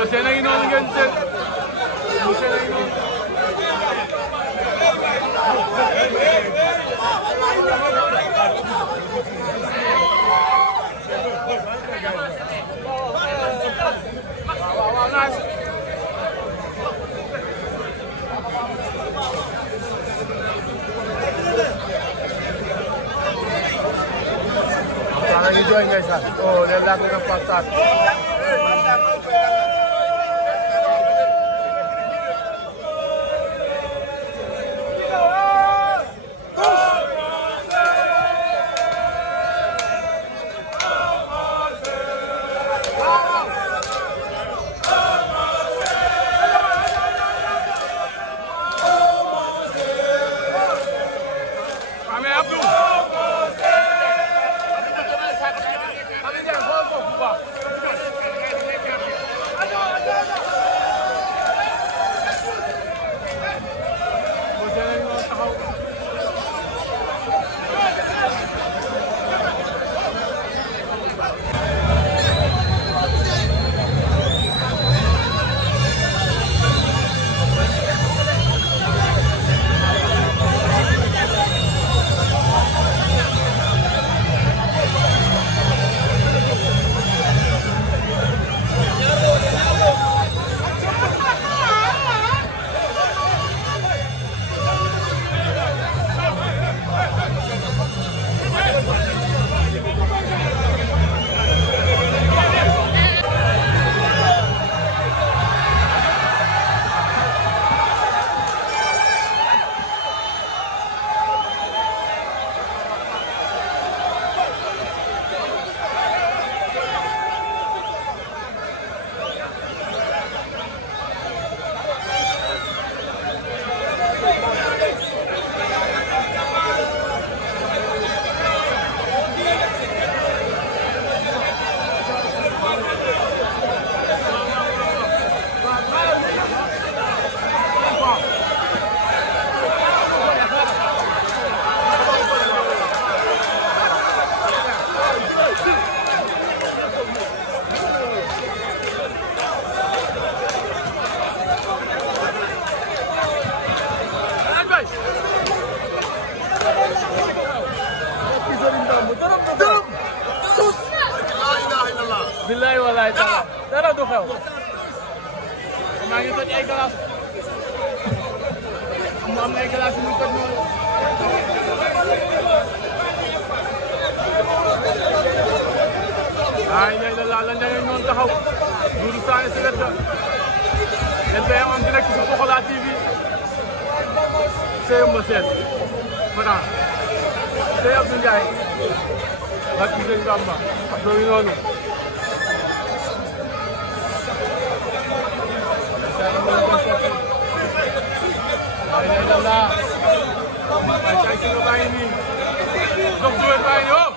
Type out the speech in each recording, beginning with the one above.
Eumeu Sène a ngi noonu ngeen seen Eumeu Sène a ngi noonu waaw nice ana ngi jooy ngay sax oh le dak na pasar billahi wallahi taala dara du xew maa ngi toj ay glace am ay glace yu ñu toj noonu ay ñay la la ñay noonu taxaw Doudou Sané si wet ga ngeen koy am en direct sur Pokola TV c'est Eumeu Sène voilà c'est Abdou Ndiaye ak Sëñ Bamba do ngi noonu ay la la ay tay ci nga bàyyi nii dox du leen bàyyi nii oh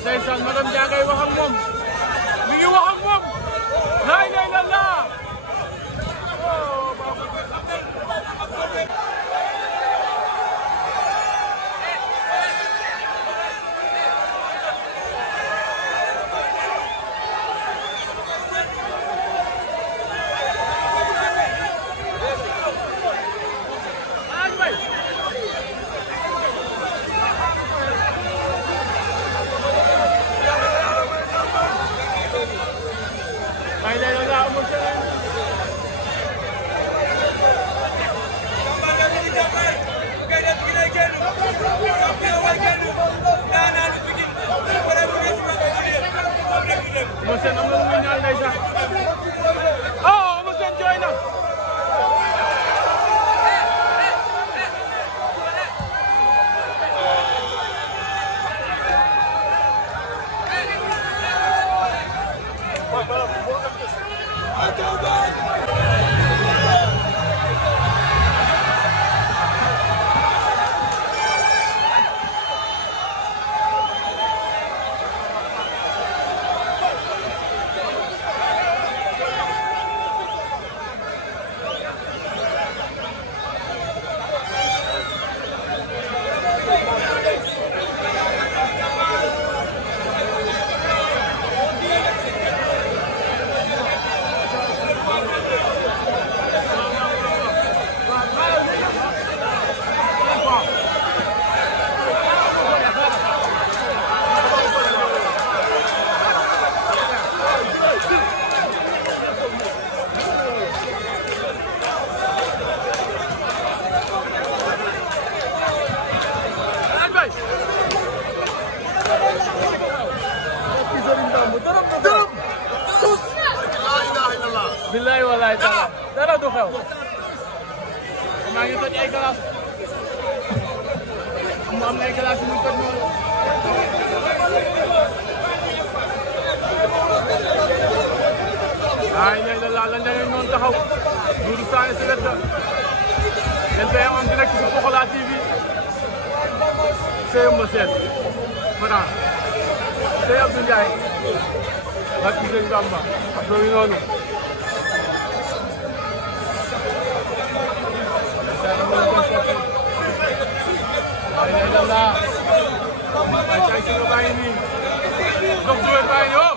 Ndeysaan madame Dia ngay wax ak moom mi ngi wax ak moom la ilaha illallah Sen am na lu muy ñaan ndeysaan oh Eumeu Sène jooy na billahi wallahi dara du xew maa ngi toj ay glace mu am ay glace mu toj noonu ay la lan da ngeen noonu taxaw Doudou Sané si wet ga ngeen koy am direct sur Pokola TV c'est Eumeu Sène Fara c'est Abdou Ndiaye ak Sëñ Bamba loolu noonu ay la ay tay ci nga bàyyi nii dox du wet bàyyi nii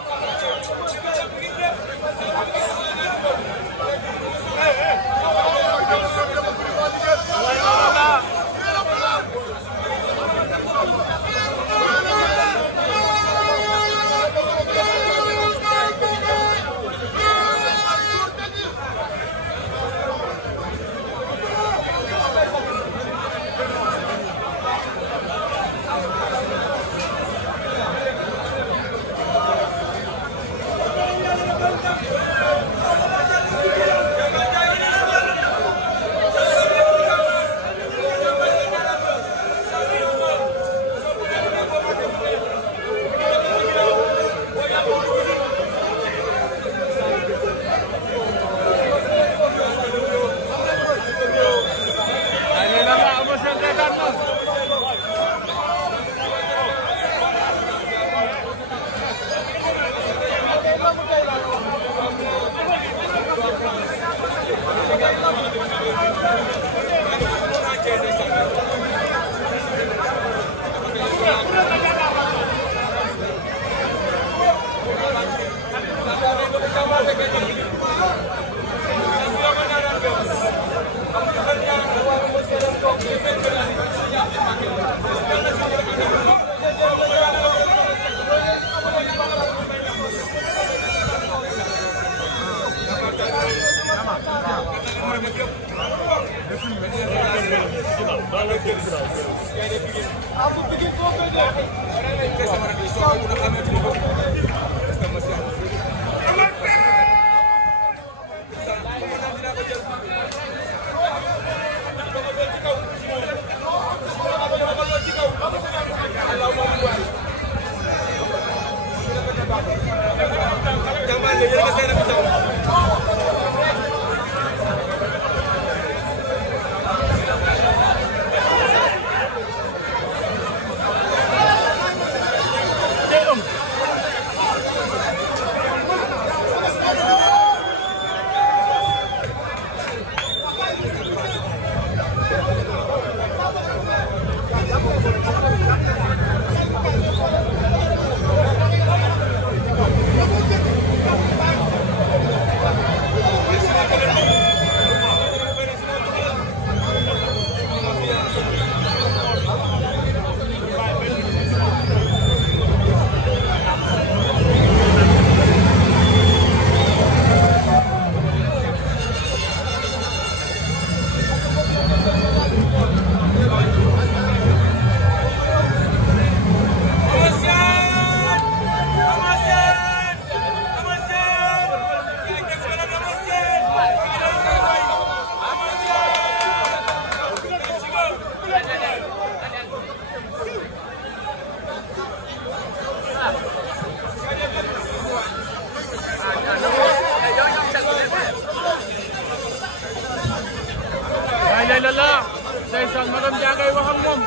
Lala, ndeysaan madame Dia ngay wax ak moom